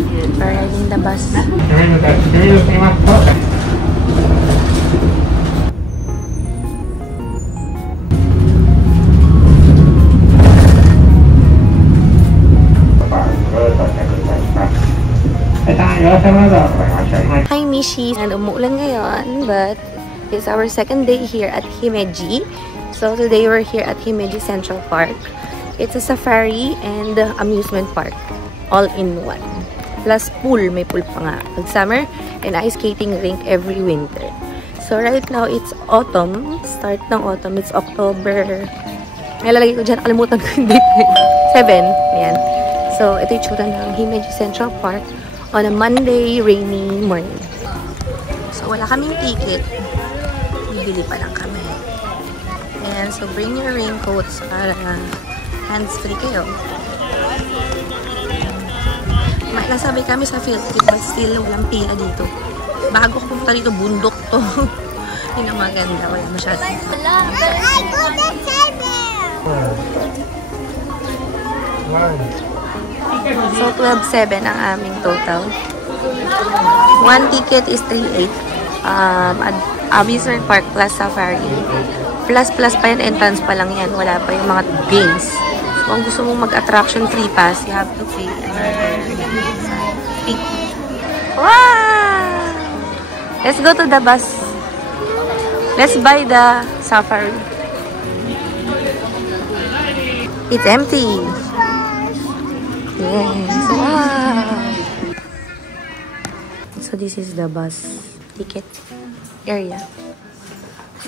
We're riding the bus. Hi Mishi! And umuulan ngayon, but it's our second day here at Himeji. So today we're here at Himeji Central Park. It's a safari and amusement park, all in one. Plus pool, may pool pa nga pag summer, and ice skating rink every winter. So right now it's autumn, start ng autumn, it's October. May lalagay ko dyan, kalimutan ko yung date. 7, ayan. So ito yung tsura ng Himeji Central Park on a Monday rainy morning. So wala kaming ticket, bibili pa lang kami. And so bring your raincoats para hands-free kayo. Nasabi kami sa field trip, but still walang pila dito. Bago ko pumunta dito, bundok to. Yun ang maganda, wala masyado. So 12.7 ang aming total. One ticket is 3.8. Amusement Park plus Safari. Plus pa yan, entrance pa lang yan. Wala pa yung mga games. So kung gusto mong mag-attraction free pass, you have to pay another fee. Wow! Let's go to the bus. Let's buy the Safari. It's empty. Yes. Wow! So this is the bus ticket area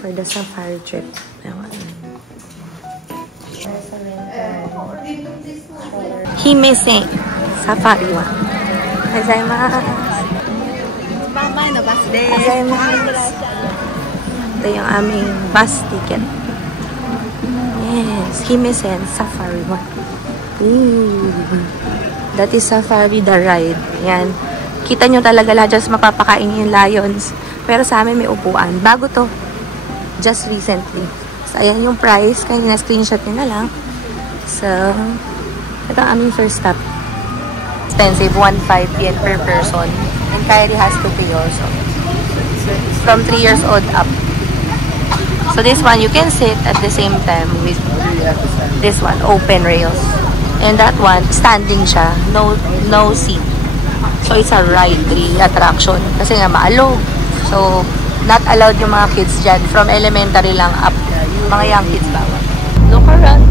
for the safari trip. Himese Safari wa. Gozaimasu. Ito yung aming bus ticket. Yes, Himese Safari wa. Ooh. That is Safari the ride. Yan. Kita nyo talaga lahat dyan mapapakain yung lions. Pero sa amin may upuan. Bago to. Just recently. So, ayan yung price. Kanina screenshot nyo na lang. So, ito ang aming first stop. Expensive. 1.5 yen per person. And Kyrie has to pay also. From 3 years old up. So, this one, you can sit at the same time with this one. Open rails. And that one, standing siya. No seat. So, it's a ride, attraction. Kasi nga, maalog. So, not allowed yung mga kids dyan. From elementary lang up. Mga young kids bawal. Look around.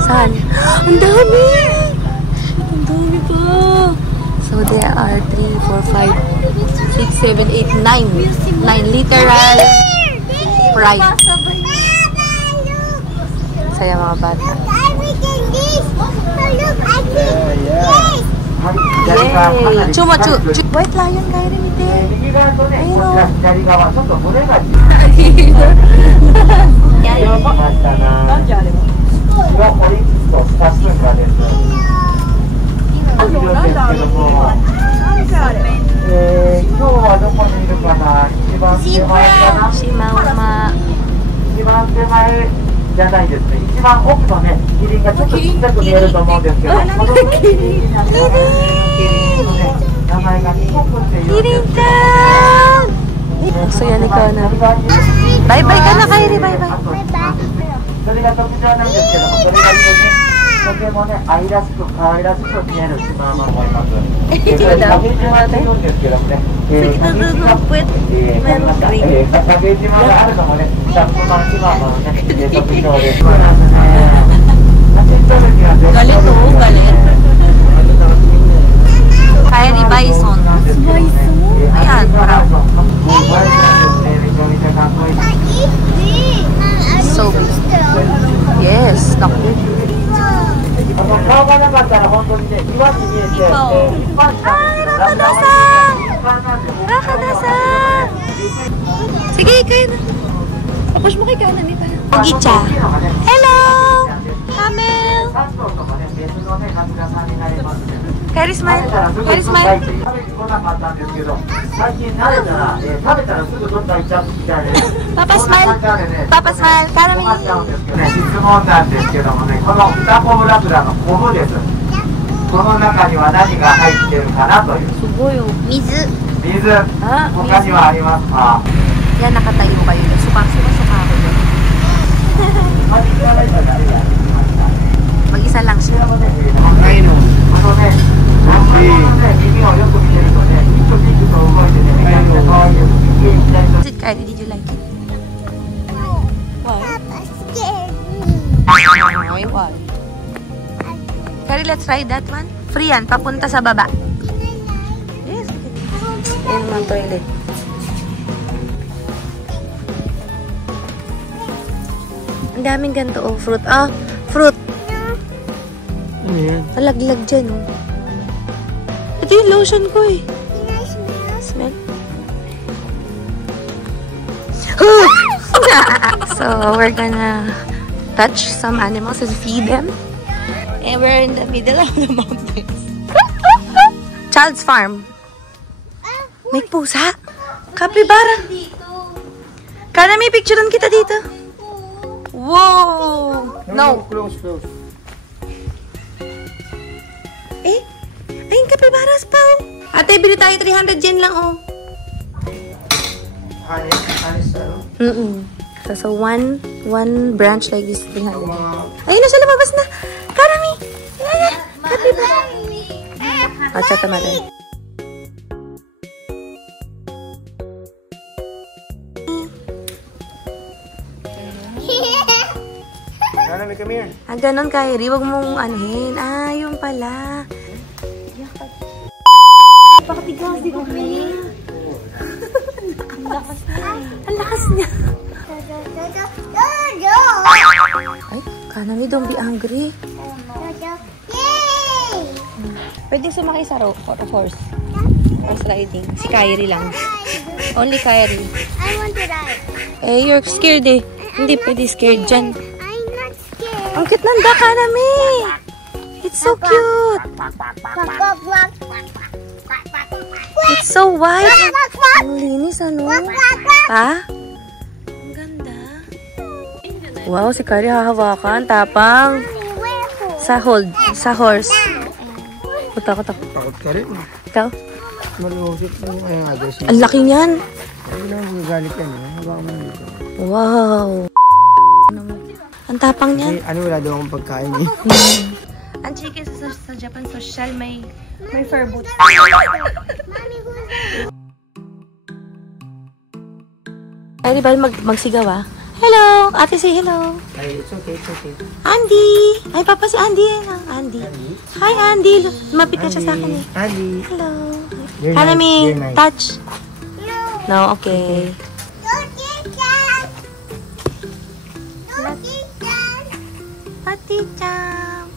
Saan? Ang dami! Ang dami pa! So, there are 3, 4, 5, 6, 7, 8, 9. 9 literal pride. Saya mga bata. Yay! Chumo, White lion, Kyrie, mite. Ayun. Shimama. じゃないですね。一番奥のね、キリンがちょっとちっちゃく見えると思うんですけど、このキリンのね、名前がキコ君っていう。キリンちゃん。So yan ikaw na. Bye bye ka na, Kyrie. Bye bye. それが特徴なんですけども、それがいいね。とてもね、愛らしく可愛らしく見えるシマウマと思います。影島って言うんですけどもね。影島があるのもね、シャンプマンシマウマのね、特徴です。Galit oh, galit. Kyrie Bison. Bison? Ayan, parang. So, yes, naku. Ay, Rakadasan! Rakadasan! Sige, kayo na. Papush mo kay kanan, di ba? Ogicha. Hello! Camel! Carry smile. Carry smile. Papa smile. Papa smile. Karami. 質問なんですけどもね、この二コムラクダのコブです。この中には何が入ってるかなという。すごいよ。水。水。他にはありますか？ Yan, nakatayo kayo. Suka ako dyan. Mag-isa lang siya. Is it Kylie? Did you like it? Why? Why? Kylie, let's try that one. Free yan. Papunta sa baba. Yes. Ayan mga toilet. Ang daming ganito, oh. Fruit. Ah, fruit. Ano yan? Alaglag dyan, oh. Ito yung lotion ko, eh. Smell? So, we're gonna touch some animals and feed them. And we're in the middle of the mountains. Child's farm. May pusa. Kapibara. Kana may picturean kita dito. Whoa! No. Close. Eh? Ayun, kapibaras pa, oh. Ate, bili tayo 300 yen lang, oh. Anis, So, one branch like this, 300. Ayun na siya, lumabas na. Karami! Ayan, kapibara. Acha, tamate. Nanami, come here. Ah, ganun, Kyrie. Huwag mong anuhin. Ah, yun pala. Pakatigas, di ko rin. Ang lakas niya. Ay, Kanami, don't be angry. Pwede sumakay sa horse. Horse riding. Si Kyrie lang. Only Kyrie. I want to ride. Eh, you're scared eh. Hindi pwede scared dyan. I'm not scared. Ang cute ng duck, Kanami. It's so cute. It's so white. Ang linis, ano? Pa? Ang ganda. Wow, si Kyrie hahawakan. Tapang. Sa horse. Takot. Takot ka rin. Ikaw? Malusip mo yung aggressive. Ang laki niyan. Hindi lang magagalit yan. Baka man dito. Wow. Ang tapang niyan. Ano, wala daw akong pagkain eh. Ang chicken sa Japan social may fur boots. Ay, di ba magsigaw ah? Hello! Ate, say hello. Ay, it's okay. Andy! Ay, papa si Andy. Andy. Hi, Andy. Lumapit ka siya sa akin eh. Andy. Hello. You're Kanami, nice. touch. No, okay. Ati-chan.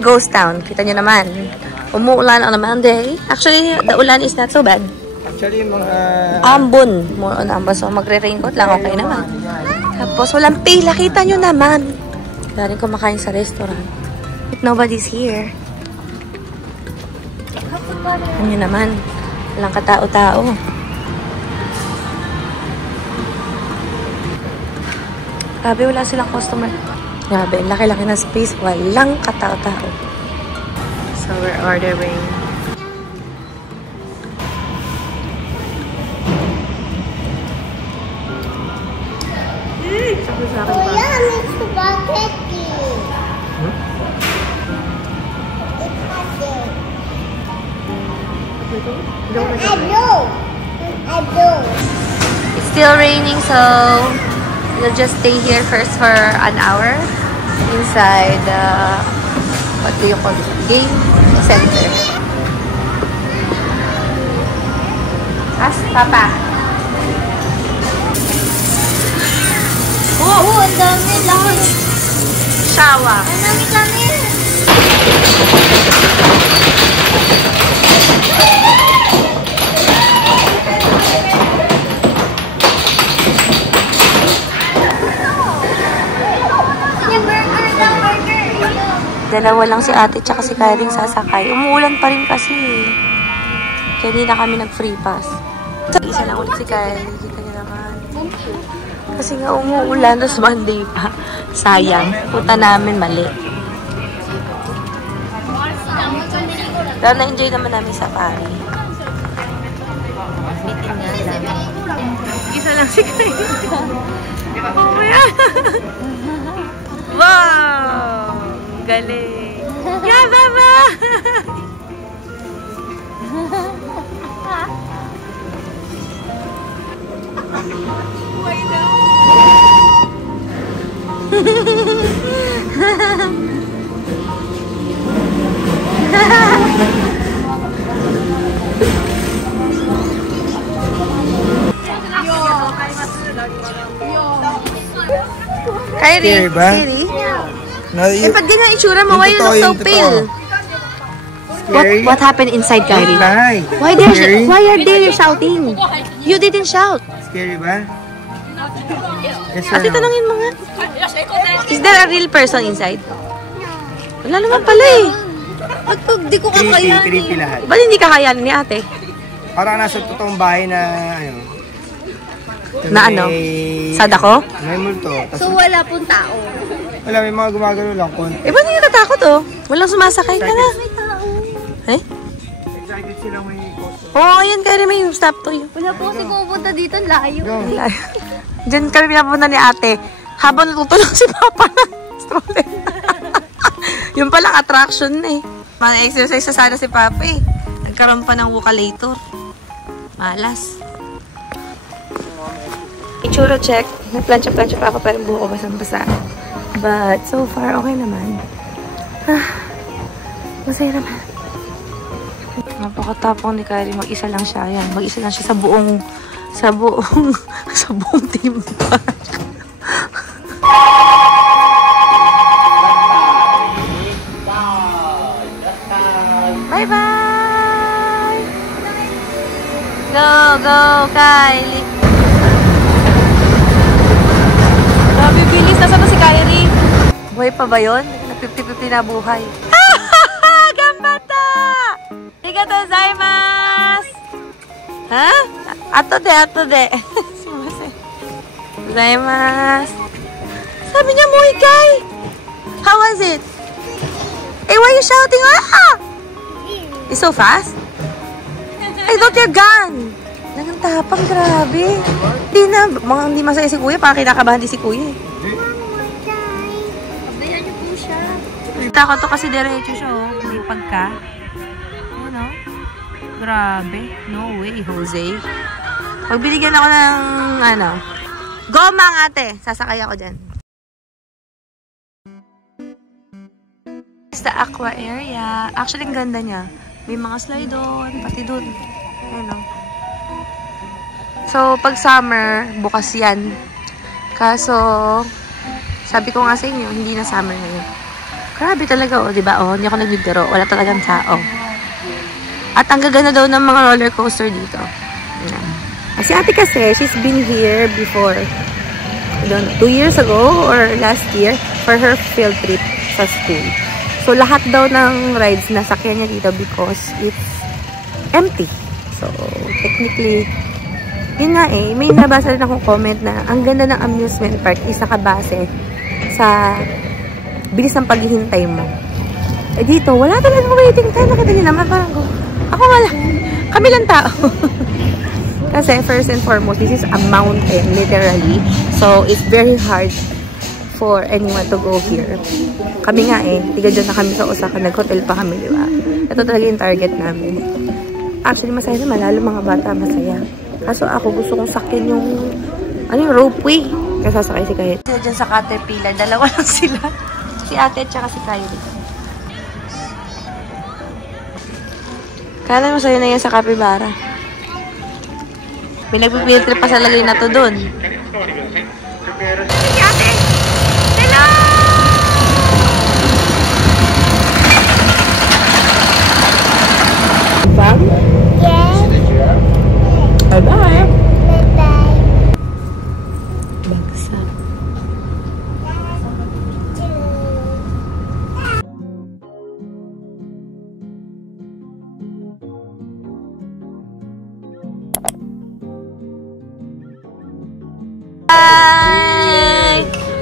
Ghost town. Kita nyo naman. Umuulan on a Monday. Actually, the ulan is not so bad. Actually, mga... Ambon. More on ambon. So, magre-raincoat lang. Okay naman. Tapos, walang pila. Kita nyo naman. Galing kumakain sa restaurant. But nobody's here. Ano nyo naman. Walang katao-tao. Grabe, wala silang customer. Grabe, laki-laki na space. Walang katao-tao. So, we're ordering. Kuya, may spaghetti. I do. It's still raining, so we'll just stay here first for an hour inside what do you call it? Game center. Ask Papa. Oh, ang dami lang. Shawa. Ang dami. Dalawa lang si ate tsaka si Kylie sasakay. Umuulan pa rin kasi. Kaya di na kami nag-free pass. Isa lang ulit si Kylie. Kita niyo naman. Kasi nga umuulan, tapos Monday pa. Sayang. Punta namin mali. Pero na-enjoy naman namin sa Paris. Bitin nga namin. Isa lang si Kylie. Oh my God! Wow! Galing! Yeah, Mama! Why now? Kyrie, Kyrie? Eh, ba't ganyan itsura mo? Why you look so pale? What happened inside, Kyrie? Why are they shouting? You didn't shout. Scary ba? Ate, tanongin mo nga. Is there a real person inside? Wala naman pala eh. Di ko kakayanin. Creepy lahat. Ba't hindi kakayanin ni ate? Parang nasa totoong bahay na ano. Na ano? Sad ako? May multo. So wala pong tao. Wala, may mga gumagano lang. Eh, ba't hindi natakot oh? Walang sumasakay ka na. Eh? Excited silang may costume. Oo, ayan Kyrie, may stop to you. Wala po kasi pupunta dito, layo. Diyan kami pinapunta ni ate. Habang natutulog si Papa na stroller. Yung palang attraction na eh. Mag-exercise na sana si Papa eh. Nagkaroon pa ng wukalator. Malas. Itsura check. Nagplansya-plansya pa ako pero buho ko basang-basa. But so far, okay naman. Masaya naman. Napakatapang ni Kyrie. Mag-isa lang siya. Ayan. Mag-isa lang siya sa buong team. Bye-bye! Go, go, Kylie! Grabe, bilis. Nasaan na si Kylie? Buhay pa ba yun? Nag-50-50 na buhay. Gambata! Arigatou gozaimasu! Ha? Ato de. Gozaimasu. Sabi niya, Muikay! How was it? Eh, why are you shouting? Ah! It's so fast? I thought you're gone. Nagantapang, grabe. Hindi masaya si Kuya. Parang kinakabahan din si Kuya. Abayan niyo po siya. Takot to kasi diretso siya, oh. May pagka. Ano? Grabe. No way, Jose. Pag binigyan ako ng, gomang ate. Sasakay ako dyan. It's the aqua area. Actually, ang ganda niya. May mga slide doon, pati doon. Ayun, oh. So, pag summer, bukas yan. Kaso, sabi ko nga sa inyo, hindi na summer ngayon. Grabe talaga, oh, diba? Oh, hindi ako nagbibiro. Wala talagang tao. At ang gaganda daw ng mga roller coaster dito. Ayan. Si ate kasi, she's been here before. I don't know, 2 years ago or last year for her field trip sa school. So, lahat daw ng rides nasakyan niya dito because it's empty. So, technically, yun nga eh, may nabasa rin akong comment na ang ganda ng amusement park isa kabase sa bilis ng paghihintay mo. Eh dito, wala talagang waiting time. Nakita niyo naman, parang ako wala. Kami lang tao. Kasi first and foremost, this is a mountain, literally. So, it's very hard for anyone to go here. Kami nga eh, tiga dyan na kami sa Osaka, nag-hotel pa kami, di ba? Ito talaga yung target namin. Actually, masaya naman, lalo mga bata, masaya. Kaso ako gusto kong sakyan yung, yung ropeway. Kaya sasakay si Kylie. Sila dyan sa Caterpillar, dalawa lang sila. Si ate at saka si Kylie. Kala masaya na yan sa Capybara. May nagpipiltrip pa sa lagay na to dun. Si ate! Hello! Bang? Yes. Bye-bye! Bye-bye. Bagsak.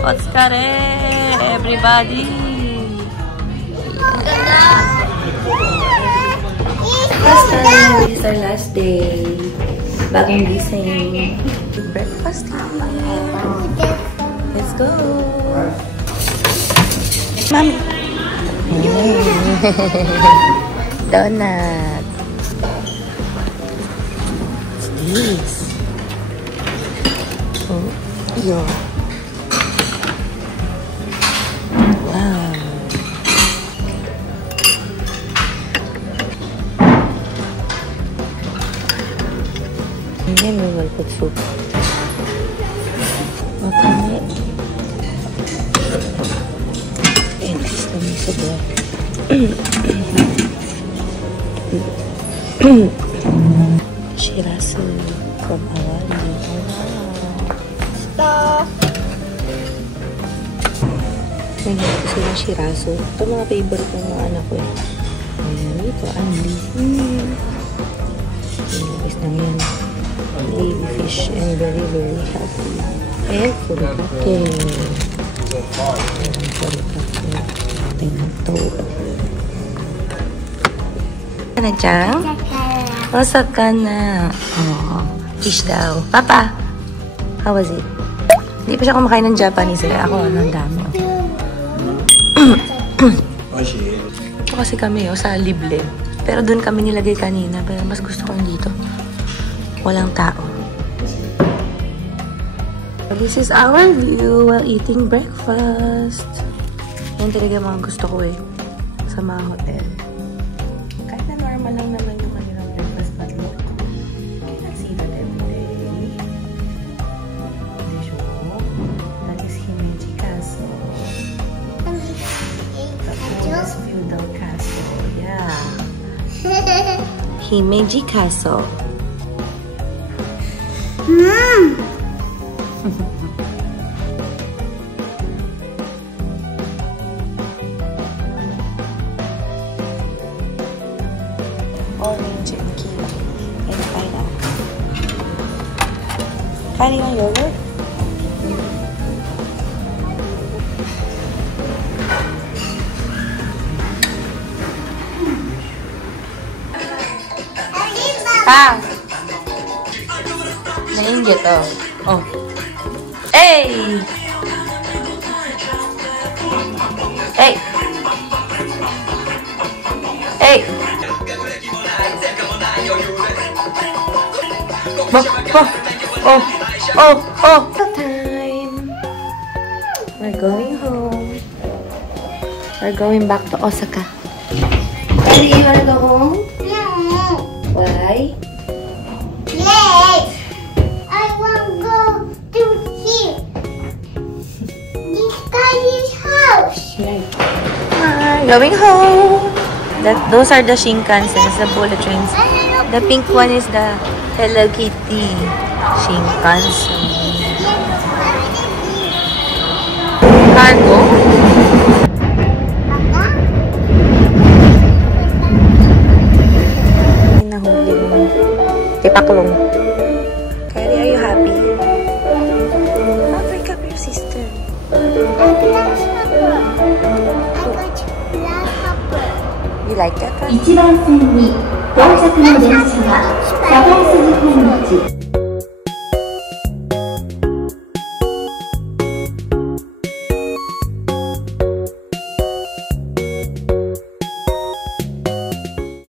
Otsukare, everybody! Last time, this is our last day. Bagong gising. Breakfast time. Let's go! Mami! Donut! What's this? Oh, yo. Wow. And then we will put soup. Okay. And this is the miso broth. Shirasu from Awali. Nangyari ko sila shirasu. Ito mga favorite ng mga anak ko eh. Ayan, ito, Andy. Nilabis lang yan. Baby fish and very, very healthy. And furikake. Ayan, furikake. Tingnan to. Ano dyan? Osaka na. Oh, fish daw. Papa, how was it? Hindi pa siya kumakain ng Japanese eh. Ako, ang dami. Ito kasi kami sa Liblib. Pero doon kami nilagay kanina. Pero mas gusto ko dito. Walang tao. So this is our view while eating breakfast. Yan talaga mga gusto ko eh. Sa mga hotel. Kahit na normal lang naman yung kanilang breakfast. But look, you cannot see that every day. That is Himeji Castle. That's feudal castle. Yeah. Himeji Castle. Orange and kiwi and pineapple. Kain yung yogurt? Pa! Nainggit, oh. Oh. Hey! Hey! Hey! Oh! Oh! Oh! Time! We're going home. We're going back to Osaka. Daddy, you wanna go home? Why? Yes! I want to go to here. This guy's house. Hi, going home. Those are the Shinkansens, the bullet trains. The pink one is the Hello Kitty Shinkansen. Cargo. Nahuli mo. Tipaklong. Kylie, are you happy? Oh, wake up your sister. You like that one? 1番線に到着の電車は堺筋本町